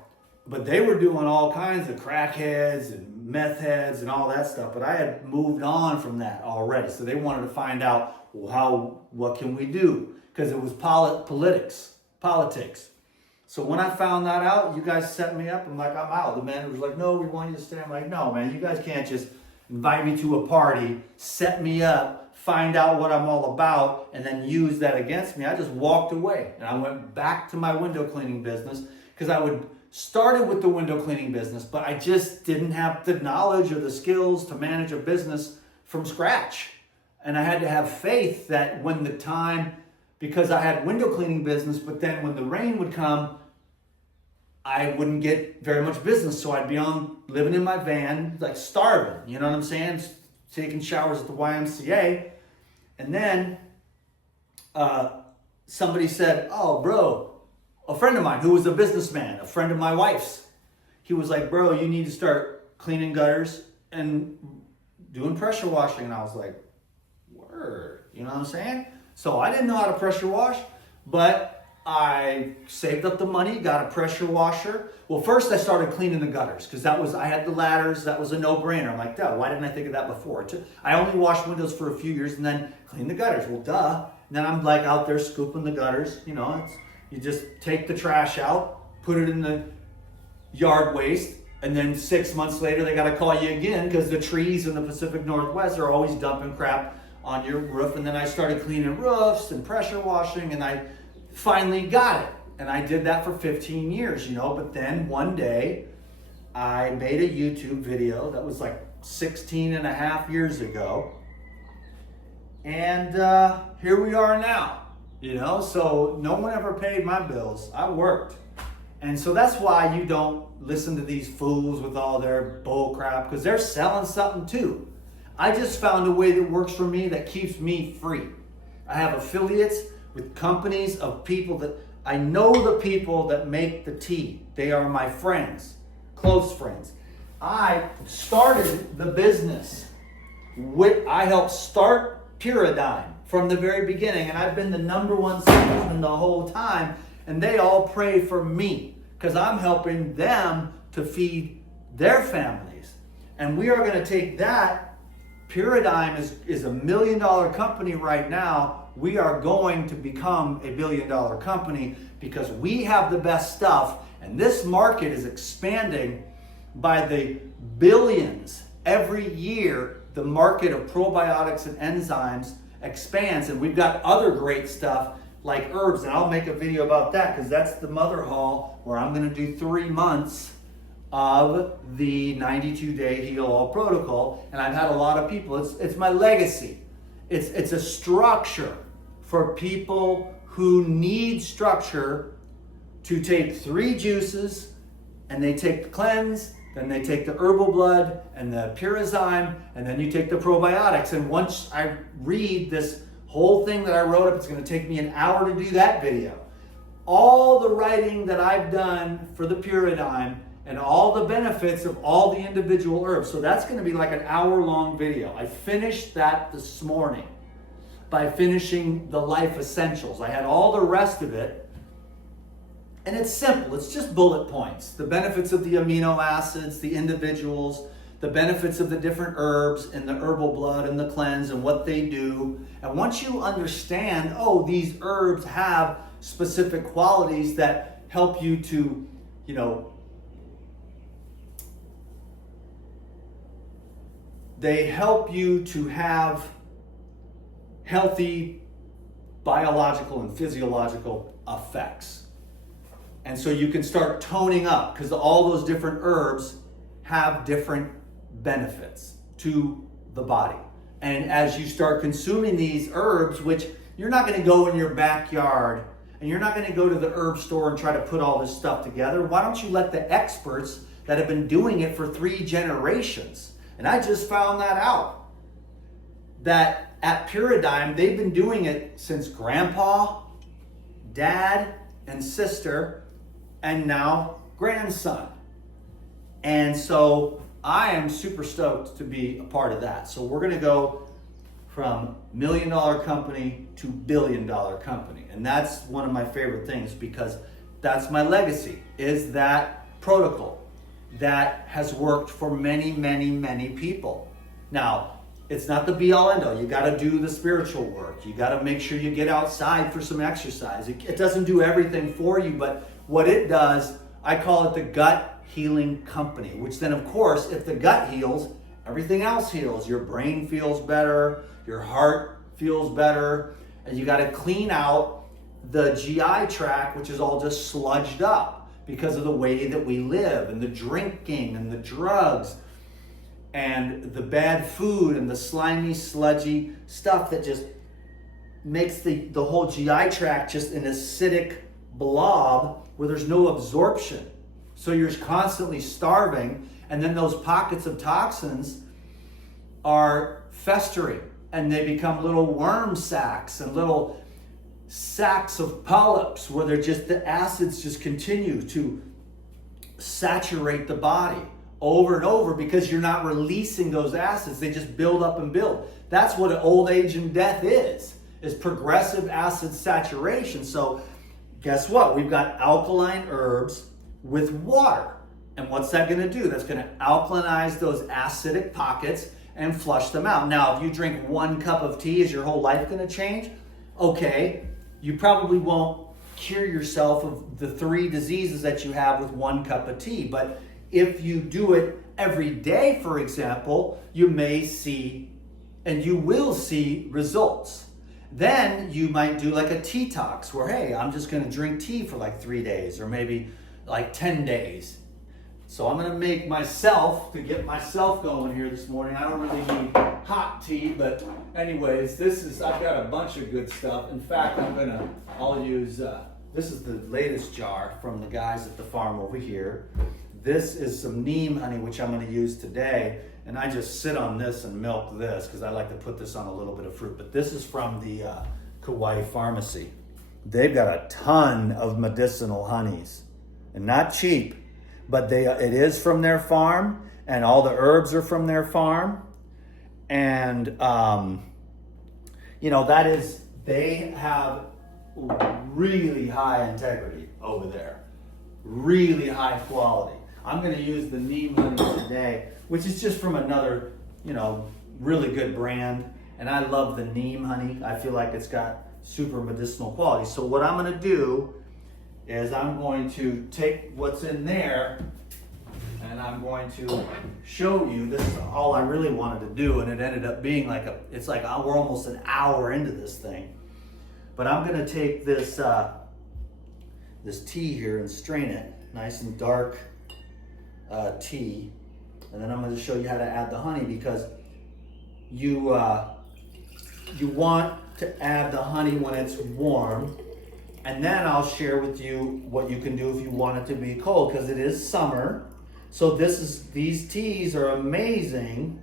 But they were doing all kinds of crackheads and meth heads and all that stuff. But I had moved on from that already. So they wanted to find out, well, what can we do? Because it was politics. So when I found that out, you guys set me up. I'm like, I'm out. The manager was like, no, we want you to stay. I'm like, no, man, you guys can't just invite me to a party, set me up, find out what I'm all about, and then use that against me. I just walked away. And I went back to my window cleaning business because I would started with the window cleaning business, but I just didn't have the knowledge or the skills to manage a business from scratch. And I had to have faith that when the time, because I had window cleaning business, but then when the rain would come, I wouldn't get very much business. So I'd be living in my van, like starving, you know what I'm saying? Taking showers at the YMCA. And then somebody said, oh, bro, a friend of mine who was a businessman, a friend of my wife's, he was like, bro, you need to start cleaning gutters and doing pressure washing. And I was like, word, you know what I'm saying? So I didn't know how to pressure wash, but I saved up the money, got a pressure washer. Well, first I started cleaning the gutters because I had the ladders. That was a no-brainer. I'm like, duh, why didn't I think of that before? I only washed windows for a few years and then cleaned the gutters. Well, duh. And then I'm like out there scooping the gutters. You know, you just take the trash out, put it in the yard waste, and then 6 months later they got to call you again because the trees in the Pacific Northwest are always dumping crap on your roof. And then I started cleaning roofs and pressure washing, and I finally got it. And I did that for 15 years, you know. But then one day I made a YouTube video that was like 16 and a half years ago. And here we are now. You know, so no one ever paid my bills. I worked. And so that's why you don't listen to these fools with all their bull crap, because they're selling something too. I just found a way that works for me that keeps me free. I have affiliates with companies of people that I know, the people that make the tea. They are my friends, close friends. I started the business I helped start Puradime from the very beginning, and I've been the #1 salesman the whole time, and they all pray for me because I'm helping them to feed their families. And we are going to take that. Puradime is a $1 million company right now. We are going to become a $1 billion company because we have the best stuff, and this market is expanding by the billions. Every year, the market of probiotics and enzymes expands, and we've got other great stuff like herbs, and I'll make a video about that because that's the mother haul where I'm going to do 3 months of the 92-day Heal All protocol, and I've had a lot of people. It's my legacy. It's a structure for people who need structure to take 3 juices, and they take the cleanse, then they take the herbal blood and the Puradime, and then you take the probiotics. And once I read this whole thing that I wrote up, it's going to take me an hour to do that video. All the writing that I've done for the Puradime and all the benefits of all the individual herbs. So that's going to be like an hour-long video. I finished that this morning by finishing the Life Essentials. I had all the rest of it. And it's simple. It's just bullet points. The benefits of the amino acids, the individuals, the benefits of the different herbs and the herbal blood and the cleanse and what they do. And once you understand, oh, these herbs have specific qualities that help you to, you know, they help you to have healthy biological and physiological effects. And so you can start toning up because all those different herbs have different benefits to the body. And as you start consuming these herbs, which you're not going to go in your backyard and you're not going to go to the herb store and try to put all this stuff together, why don't you let the experts that have been doing it for 3 generations? And I just found that out. That at Puradime, they've been doing it since grandpa, dad, and sister, and now grandson. And so I am super stoked to be a part of that. So we're going to go from $1 million company to $1 billion company. And that's one of my favorite things because that's my legacy, is that protocol that has worked for many, many, many people. Now, it's not the be all end all. You got to do the spiritual work. You got to make sure you get outside for some exercise. It doesn't do everything for you, but what it does, I call it the gut healing company, which then, of course, if the gut heals, everything else heals. Your brain feels better, your heart feels better, and you got to clean out the GI tract, which is all just sludged up because of the way that we live and the drinking and the drugs and the bad food and the slimy, sludgy stuff that just makes the whole GI tract just an acidic blob where there's no absorption. So you're constantly starving, and then those pockets of toxins are festering and they become little worm sacs and little sacs of polyps where they're just, the acids just continue to saturate the body over and over because you're not releasing those acids. They just build up and build. That's what old age and death is progressive acid saturation. So guess what? We've got alkaline herbs with water. And what's that going to do? That's going to alkalinize those acidic pockets and flush them out. Now, if you drink 1 cup of tea, is your whole life going to change? Okay, you probably won't cure yourself of the 3 diseases that you have with 1 cup of tea. But if you do it every day, for example, you may see and you will see results. Then you might do like a detox where, hey, I'm just going to drink tea for like 3 days or maybe like 10 days. So I'm going to make myself, to get myself going here this morning. I don't really need hot tea, but anyways, I've got a bunch of good stuff. In fact, I'll use, this is the latest jar from the guys at the farm over here. This is some neem honey, which I'm going to use today. And I just sit on this and milk this because I like to put this on a little bit of fruit. But this is from the Kauai Pharmacy. They've got a ton of medicinal honeys. And not cheap, but it is from their farm, and all the herbs are from their farm. And, they have really high integrity over there. Really high quality. I'm going to use the neem honey today, which is just from another, really good brand. And I love the neem honey. I feel like it's got super medicinal quality. So what I'm going to do is I'm going to take what's in there and I'm going to show you. This is all I really wanted to do, and it ended up being we're almost an hour into this thing. But I'm going to take this this tea here and strain it, nice and dark tea, and then I'm going to show you how to add the honey because you want to add the honey when it's warm. And then I'll share with you what you can do if you want it to be cold, because it is summer. So these teas are amazing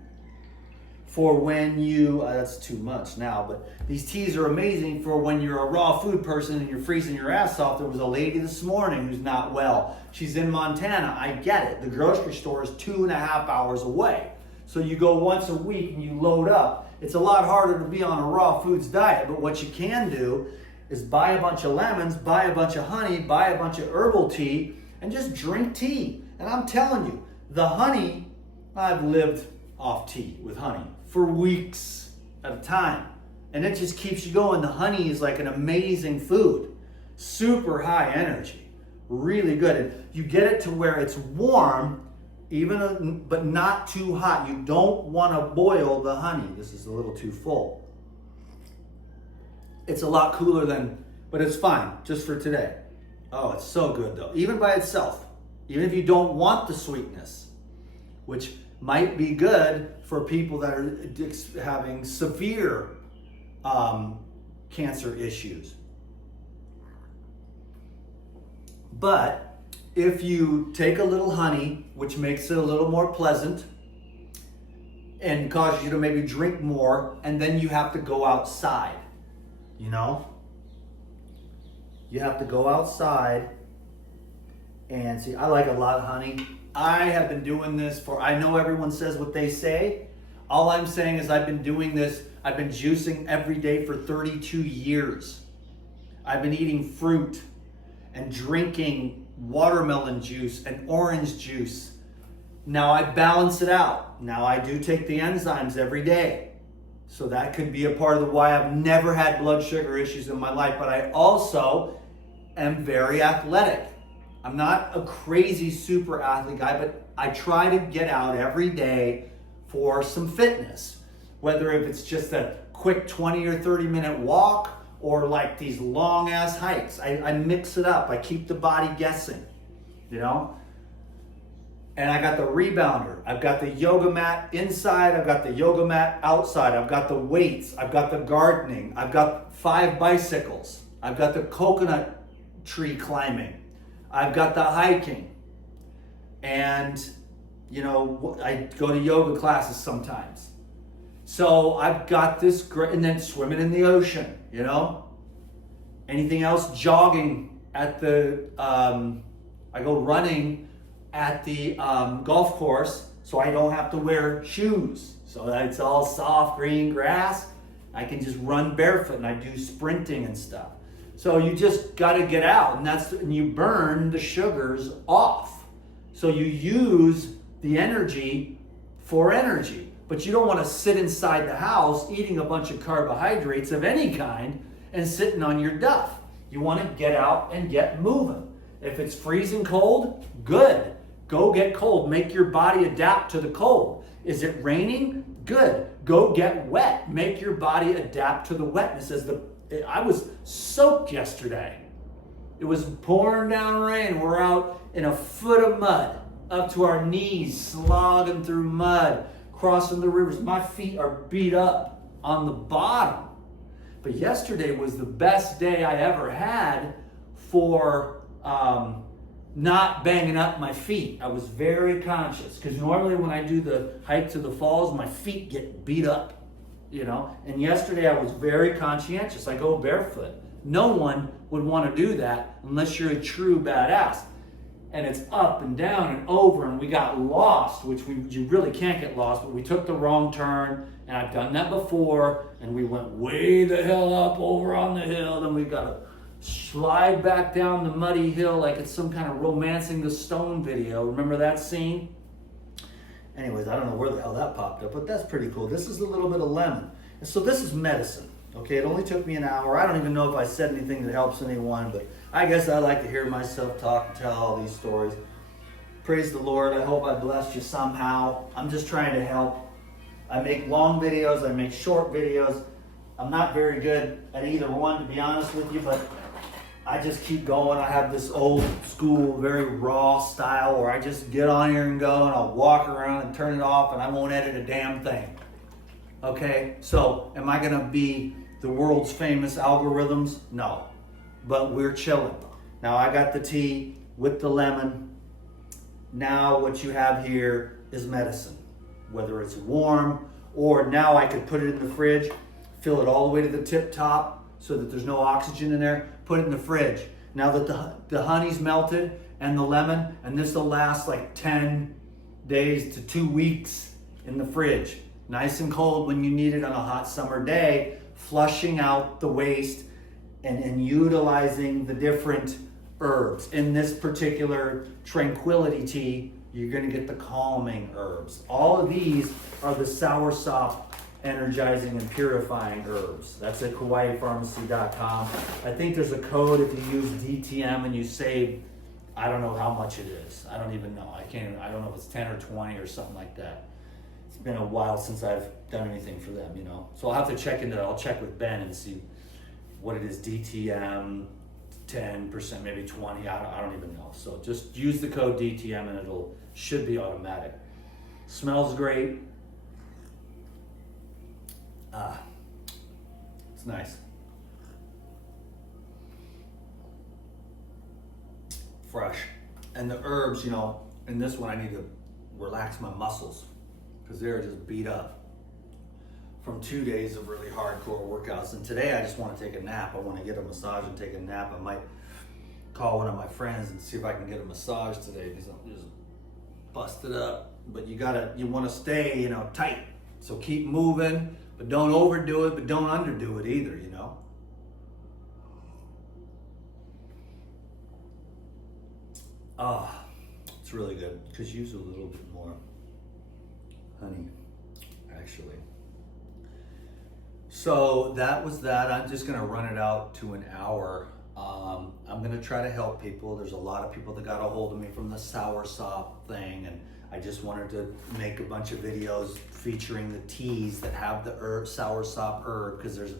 for when you, that's too much now, but these teas are amazing for when you're a raw food person and you're freezing your ass off. There was a lady this morning who's not well. She's in Montana. I get it. The grocery store is 2.5 hours away. So you go once a week and you load up. It's a lot harder to be on a raw foods diet, but what you can do is buy a bunch of lemons, buy a bunch of honey, buy a bunch of herbal tea, and just drink tea. And I'm telling you, the honey, I've lived off tea with honey for weeks at a time. And it just keeps you going. The honey is like an amazing food. Super high energy. Really good. And you get it to where it's warm, but not too hot. You don't want to boil the honey. This is a little too full. It's a lot cooler than, but it's fine just for today. Oh, it's so good though, even by itself. Even if you don't want the sweetness, which might be good for people that are having severe cancer issues. But if you take a little honey, which makes it a little more pleasant and causes you to maybe drink more, and then you have to go outside, you know? You have to go outside and see, I like a lot of honey. I have been doing this I know everyone says what they say. All I'm saying is I've been doing this, I've been juicing every day for 32 years. I've been eating fruit and drinking watermelon juice and orange juice. Now I balance it out. Now I do take the enzymes every day. So that could be a part of why I've never had blood sugar issues in my life, but I also am very athletic. I'm not a crazy super athlete guy, but I try to get out every day for some fitness. Whether if it's just a quick 20 or 30 minute walk or like these long ass hikes. I mix it up. I keep the body guessing, you know? And I got the rebounder. I've got the yoga mat inside. I've got the yoga mat outside. I've got the weights. I've got the gardening. I've got 5 bicycles. I've got the coconut tree climbing. I've got the hiking. And, you know, I go to yoga classes sometimes. So I've got this great, and then swimming in the ocean, you know? Anything else? Jogging at the, I go running at the golf course, so I don't have to wear shoes. So it's all soft green grass. I can just run barefoot, and I do sprinting and stuff. So you just got to get out, and you burn the sugars off. So you use the energy for energy, but you don't want to sit inside the house eating a bunch of carbohydrates of any kind and sitting on your duff. You want to get out and get moving. If it's freezing cold, good. Go get cold. Make your body adapt to the cold. Is it raining? Good. Go get wet. Make your body adapt to the wetness. I was soaked yesterday. It was pouring down rain. We're out in a foot of mud, up to our knees, slogging through mud, crossing the rivers. My feet are beat up on the bottom. But yesterday was the best day I ever had for not banging up my feet. I was very conscious, because normally when I do the hike to the falls, my feet get beat up, you know. And yesterday I was very conscientious. I go barefoot. No one would want to do that unless you're a true badass. And it's up and down and over, and we got lost, which you really can't get lost, but we took the wrong turn, and I've done that before, and we went way the hell up over on the hill, then we got to slide back down the muddy hill like it's some kind of Romancing the Stone video. Remember that scene? Anyways, I don't know where the hell that popped up, but that's pretty cool. This is a little bit of lemon. And so this is medicine. Okay, it only took me an hour. I don't even know if I said anything that helps anyone, but I guess I like to hear myself talk and tell all these stories. Praise the Lord. I hope I blessed you somehow. I'm just trying to help. I make long videos. I make short videos. I'm not very good at either one, to be honest with you, but I just keep going. I have this old school, very raw style where I just get on here and go, and I'll walk around and turn it off, and I won't edit a damn thing. Okay, so am I going to be the world's famous algorithms? No, but we're chilling. Now I got the tea with the lemon. Now what you have here is medicine, whether it's warm or now I could put it in the fridge, fill it all the way to the tip top so that there's no oxygen in there, put it in the fridge. Now that the honey's melted and the lemon, and this will last like 10 days to 2 weeks in the fridge. Nice and cold when you need it on a hot summer day, flushing out the waste and utilizing the different herbs. In this particular tranquility tea, you're going to get the calming herbs. All of these are the soursop energizing and purifying herbs. That's at KawaiiPharmacy.com. I think there's a code if you use DTM and you save I don't know how much it is. I don't even know. I don't know if it's 10 or 20 or something like that. It's been a while since I've done anything for them, you know. So I'll have to check into it. I'll check with Ben and see what it is. DTM, 10%, maybe 20. I don't even know. So just use the code DTM and it'll should be automatic. Smells great. It's nice. Fresh. And the herbs, you know, in this one I need to relax my muscles because they're just beat up from 2 days of really hardcore workouts. And today I just want to take a nap. I want to get a massage and take a nap. I might call one of my friends and see if I can get a massage today because I'm just busted up. But you want to stay, you know, tight. So keep moving, but don't overdo it, but don't underdo it either, you know. Ah, it's really good. Could use a little bit more honey, actually. So that was that. I'm just gonna run it out to an hour. I'm gonna try to help people. There's a lot of people that got a hold of me from the soursop thing, and I just wanted to make a bunch of videos featuring the teas that have the soursop herb, because there's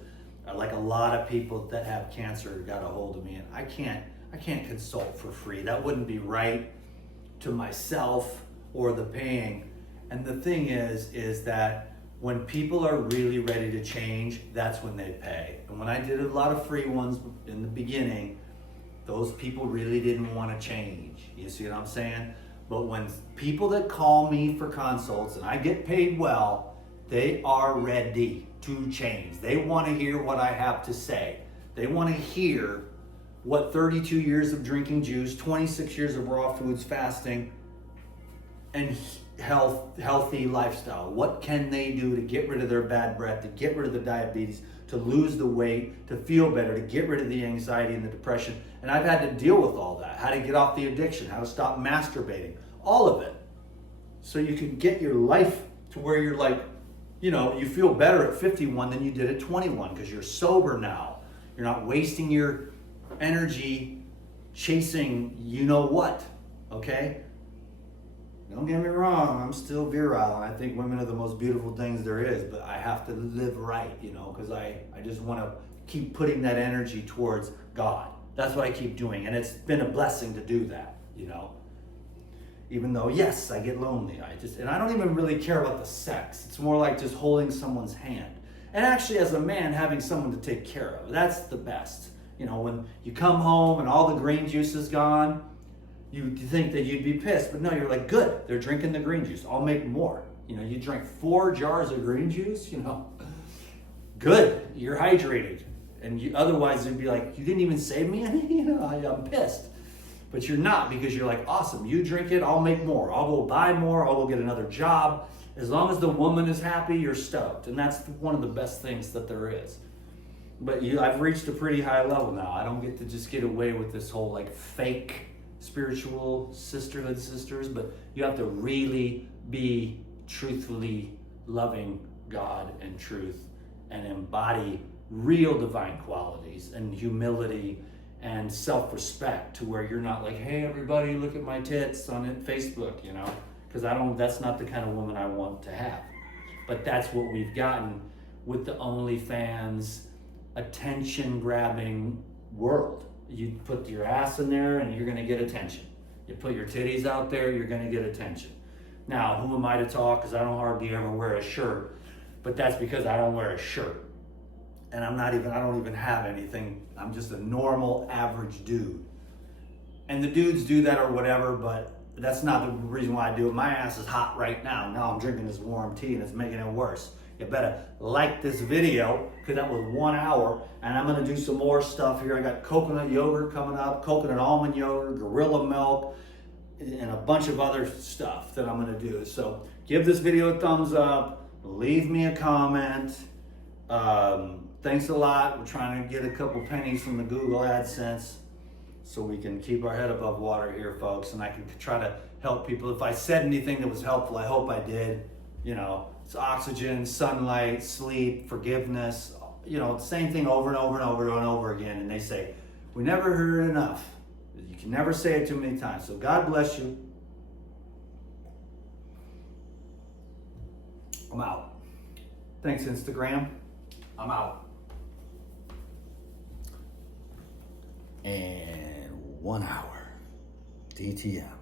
like a lot of people that have cancer got a hold of me, and I can't consult for free. That wouldn't be right to myself or the paying. And the thing is that when people are really ready to change, that's when they pay. And when I did a lot of free ones in the beginning, those people really didn't want to change. You see what I'm saying? But when people that call me for consults and I get paid well, they are ready to change. They want to hear what I have to say. They want to hear what 32 years of drinking juice, 26 years of raw foods, fasting, and healthy lifestyle. What can they do to get rid of their bad breath, to get rid of the diabetes, to lose the weight, to feel better, to get rid of the anxiety and the depression. And I've had to deal with all that. How to get off the addiction, how to stop masturbating, all of it. So you can get your life to where you're like, you know, you feel better at 51 than you did at 21 because you're sober now. You're not wasting your energy chasing you know what, okay? Don't get me wrong, I'm still virile, and I think women are the most beautiful things there is, but I have to live right, you know, because I just want to keep putting that energy towards God. That's what I keep doing, and it's been a blessing to do that, you know. Even though, yes, I get lonely, and I don't even really care about the sex. It's more like just holding someone's hand. And actually, as a man, having someone to take care of, that's the best. You know, when you come home and all the green juice is gone, you think that you'd be pissed, but no, you're like, good, they're drinking the green juice. I'll make more. You know, you drink 4 jars of green juice, you know, good, you're hydrated. And otherwise it'd be like, you didn't even save me any, you know, I'm pissed. But you're not, because you're like, awesome, you drink it, I'll make more. I'll go buy more, I'll go get another job. As long as the woman is happy, you're stoked. And that's one of the best things that there is. But I've reached a pretty high level now. I don't get to just get away with this whole like fake spiritual sisterhood sisters, but you have to really be truthfully loving God and truth and embody real divine qualities and humility and self-respect, to where you're not like, hey everybody, look at my tits on Facebook, you know, because that's not the kind of woman I want to have. But that's what we've gotten with the OnlyFans attention grabbing world. You put your ass in there and you're gonna get attention. You put your titties out there, you're gonna get attention. Now, who am I to talk? Because I don't hardly ever wear a shirt, but that's because I don't wear a shirt. And I don't even have anything. I'm just a normal, average dude. And the dudes do that or whatever, but that's not the reason why I do it. My ass is hot right now. Now I'm drinking this warm tea and it's making it worse. You better like this video, because that was 1 hour, and I'm gonna do some more stuff here. I got coconut yogurt coming up, coconut almond yogurt, gorilla milk, and a bunch of other stuff that I'm gonna do. So give this video a thumbs up, leave me a comment. Thanks a lot. We're trying to get a couple pennies from the Google AdSense so we can keep our head above water here, folks, and I can try to help people. If I said anything that was helpful, I hope I did. You know, it's oxygen, sunlight, sleep, forgiveness, you know, same thing over and over and over and over again. And they say, we never heard enough. You can never say it too many times. So God bless you. I'm out. Thanks, Instagram. I'm out. And 1 hour. DTM.